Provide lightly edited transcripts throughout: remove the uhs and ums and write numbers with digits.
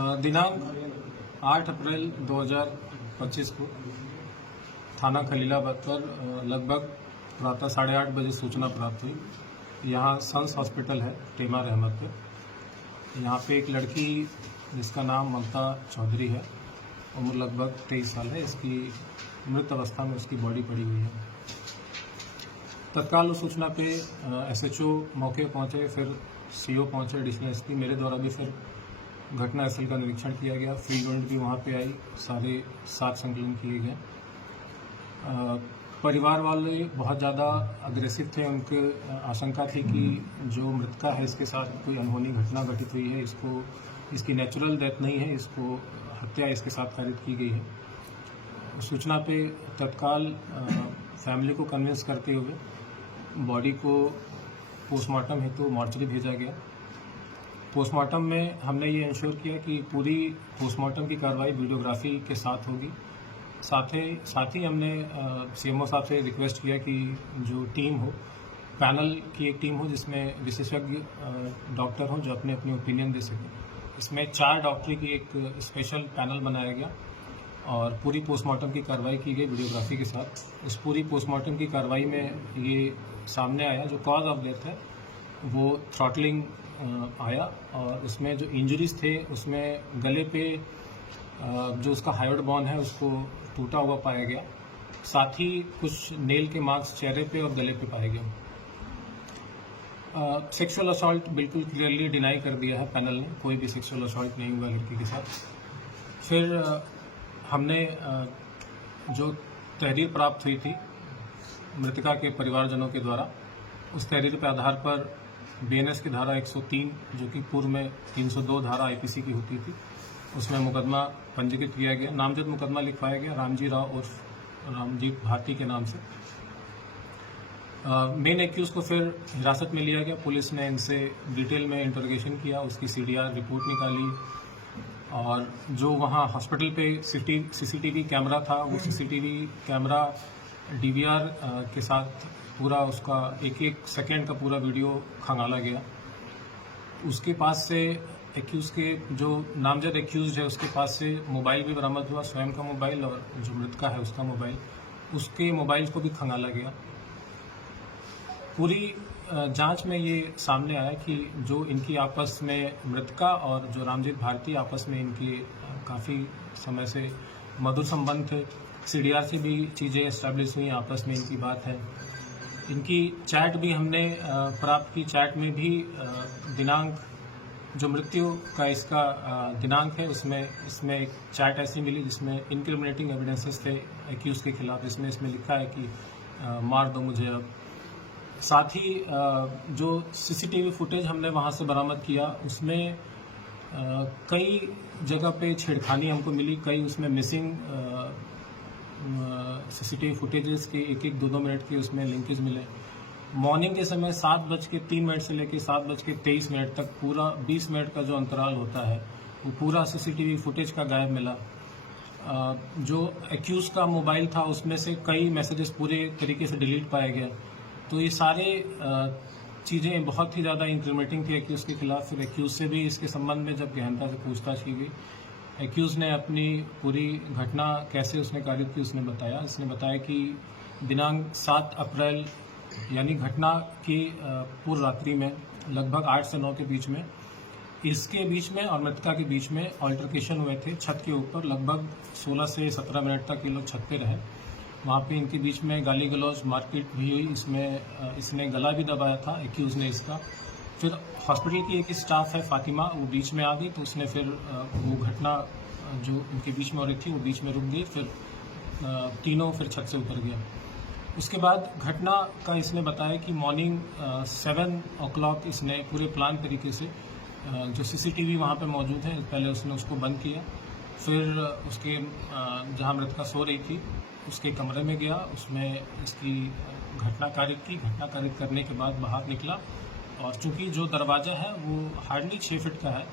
दिनांक 8 अप्रैल 2025 को थाना खलीलाबाद पर लगभग प्रातः 8:30 बजे सूचना प्राप्त हुई। यहाँ सन्स हॉस्पिटल है टेमा रहमत पे। यहाँ पे एक लड़की जिसका नाम ममता चौधरी है, उम्र लगभग 23 साल है। इसकी मृत अवस्था में उसकी बॉडी पड़ी हुई है। तत्काल उस सूचना पे एसएचओ मौके पहुंचे, फिर सीओ पहुंचे, एडिशनल एसपी। मेरे द्वारा भी फिर घटना स्थल का निरीक्षण किया गया। फील्ड यूनिट भी वहाँ पे आई, सारे साथ संकलन किए गए। परिवार वाले बहुत ज़्यादा अग्रेसिव थे। उनके आशंका थी कि जो मृतका है इसके साथ कोई अनहोनी घटना घटित हुई है, इसकी नेचुरल डेथ नहीं है, इसको हत्या इसके साथ कारित की गई है। सूचना पे तत्काल फैमिली को कन्विंस करते हुए बॉडी को पोस्टमार्टम हेतु मॉर्चरी भेजा गया। पोस्टमार्टम में हमने ये इंश्योर किया कि पूरी पोस्टमार्टम की कार्रवाई वीडियोग्राफी के साथ होगी। साथ ही हमने सीएमओ साहब से रिक्वेस्ट किया कि जो टीम हो, पैनल की एक टीम हो जिसमें विशेषज्ञ डॉक्टर हों जो अपने अपनी ओपिनियन दे सकें। इसमें 4 डॉक्टरी की एक स्पेशल पैनल बनाया गया और पूरी पोस्टमार्टम की कार्रवाई की गई वीडियोग्राफी के साथ। इस पूरी पोस्टमार्टम की कार्रवाई में ये सामने आया, जो कॉज ऑफ डेथ है वो थ्रॉटलिंग आया और उसमें जो इंजरीज थे उसमें गले पे जो उसका हाइड बोन है उसको टूटा हुआ पाया गया। साथ ही कुछ नेल के मार्क्स चेहरे पे और गले पे पाए गए। सेक्सुअल असॉल्ट बिल्कुल क्लियरली डिनाई कर दिया है पैनल ने, कोई भी सेक्सुअल असॉल्ट नहीं हुआ लड़की के साथ। फिर हमने जो तहरीर प्राप्त हुई थी मृतका के परिवारजनों के द्वारा, उस तहरीर के आधार पर बीएनएस की धारा 103 जो कि पूर्व में 302 धारा आईपीसी की होती थी, उसमें मुकदमा पंजीकृत किया गया। नामजद मुकदमा लिखवाया गया रामजी राव उर्फ रामजीत भारती के नाम से। मेन एक्यूज को फिर हिरासत में लिया गया। पुलिस ने इनसे डिटेल में इंटरोगेशन किया, उसकी सीडीआर रिपोर्ट निकाली और जो वहाँ हॉस्पिटल पे सीसीटीवी कैमरा था, वो सीसीटीवी कैमरा डीवीआर के साथ पूरा उसका एक सेकेंड का पूरा वीडियो खंगाला गया। उसके पास से एक्यूज के जो नामजद एक्यूज है उसके पास से मोबाइल भी बरामद हुआ, स्वयं का मोबाइल और जो मृतका है उसका मोबाइल, उसके मोबाइल को भी खंगाला गया। पूरी जांच में ये सामने आया कि जो इनकी आपस में मृतका और जो रामजीत भारती आपस में इनके काफ़ी समय से मधुर संबंध थे। सीडीआर से भी चीज़ें एस्टैब्लिश हुई, आपस में इनकी बात है। इनकी चैट भी हमने प्राप्त की। चैट में भी दिनांक जो मृत्यु का इसका दिनांक है इसमें एक चैट ऐसी मिली जिसमें इनक्रिमिनेटिंग एविडेंसेस थे एक्यूज के खिलाफ। इसमें लिखा है कि मार दो मुझे अब। साथ ही जो सीसीटीवी फुटेज हमने वहाँ से बरामद किया उसमें कई जगह पे छेड़खानी हमको मिली। कई उसमें मिसिंग सीसीटीवी फुटेजेस के 1-1, 2-2 मिनट के उसमें लिंकेज मिले। मॉर्निंग के समय 7:03 से लेकर 7:23 तक पूरा 20 मिनट का जो अंतराल होता है वो पूरा सीसीटीवी फुटेज का गायब मिला। जो एक्यूज का मोबाइल था उसमें से कई मैसेजेस पूरे तरीके से डिलीट पाए गए। तो ये सारे चीज़ें बहुत ही ज़्यादा इंक्रिमिनेटिंग थी एक्यूज के खिलाफ। फिर एक्यूज से भी इसके संबंध में जब गहनता से पूछताछ की गई, एक्यूज ने अपनी पूरी घटना कैसे उसने कारित की उसने बताया कि दिनांक 7 अप्रैल यानी घटना की पूर्व रात्रि में लगभग 8 से 9 के बीच में इसके बीच में और मृतका के बीच में अल्टरकेशन हुए थे छत के ऊपर। लगभग 16 से 17 मिनट तक ये लोग छत पे रहे। वहाँ पे इनके बीच में गाली गलौज मारपीट भी हुई। इसने गला भी दबाया था एक्यूज ने इसका। फिर हॉस्पिटल की एक स्टाफ है फातिमा, वो बीच में आ गई तो उसने फिर वो घटना जो उनके बीच में हो रही थी वो बीच में रुक गई। फिर तीनों फिर छत से उतर गया। उसके बाद घटना का इसने बताया कि मॉर्निंग 7 o'clock इसने पूरे प्लान तरीके से जो सीसीटीवी वहाँ पे मौजूद है पहले उसने उसको बंद किया। फिर उसके जहाँ मृतका सो रही थी उसके कमरे में गया, उसमें इसकी घटना कारित करने के बाद बाहर निकला और चूंकि जो दरवाज़ा है वो हार्डली 6 फीट का है,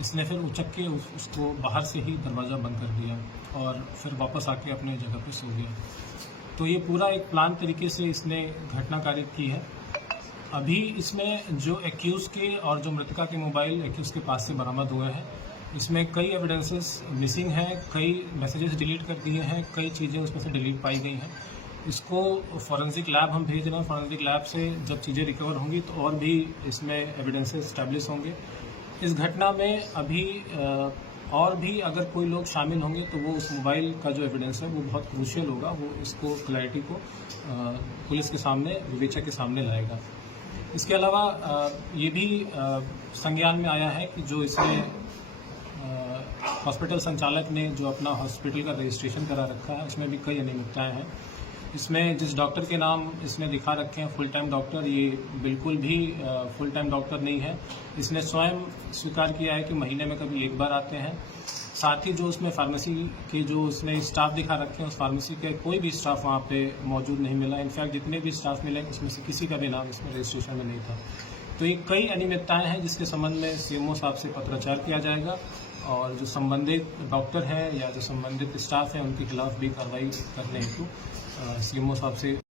इसने फिर उचक के उसको बाहर से ही दरवाज़ा बंद कर दिया और फिर वापस आके अपने जगह पे सो गया। तो ये पूरा एक प्लान तरीके से इसने घटना कारित की है। अभी इसमें जो एक्यूज़ के और जो मृतका के मोबाइल एक्यूज़ के पास से बरामद हुए हैं इसमें कई एविडेंसेस मिसिंग हैं, कई मैसेजेस डिलीट कर दिए हैं, कई चीज़ें उसमें से डिलीट पाई गई हैं। इसको फॉरेंसिक लैब हम भेज रहे हैं। फॉरेंसिक लैब से जब चीज़ें रिकवर होंगी तो और भी इसमें एविडेंसेस स्टैब्लिश होंगे। इस घटना में अभी और भी अगर कोई लोग शामिल होंगे तो वो उस मोबाइल का जो एविडेंस है वो बहुत क्रूशियल होगा। वो इसको क्लैरिटी को पुलिस के सामने, विवेचक के सामने लाएगा। इसके अलावा ये भी संज्ञान में आया है कि जो इसमें हॉस्पिटल संचालक ने जो अपना हॉस्पिटल का रजिस्ट्रेशन करा रखा है उसमें भी कई अनियमितताएं हैं। इसमें जिस डॉक्टर के नाम इसमें दिखा रखे हैं फुल टाइम डॉक्टर, ये बिल्कुल भी फुल टाइम डॉक्टर नहीं है। इसने स्वयं स्वीकार किया है कि महीने में कभी एक बार आते हैं। साथ ही जो उसमें फार्मेसी के जो उसने स्टाफ दिखा रखे हैं, उस फार्मेसी के कोई भी स्टाफ वहाँ पे मौजूद नहीं मिला। इनफैक्ट जितने भी स्टाफ मिले उसमें से किसी का भी नाम इसमें रजिस्ट्रेशन में नहीं था। तो ये कई अनियमितताएं हैं जिसके संबंध में सीएमओ साहब से पत्राचार किया जाएगा और जो संबंधित डॉक्टर हैं या जो संबंधित स्टाफ हैं उनके खिलाफ भी कार्रवाई करने हेतु सीएमओ साहब से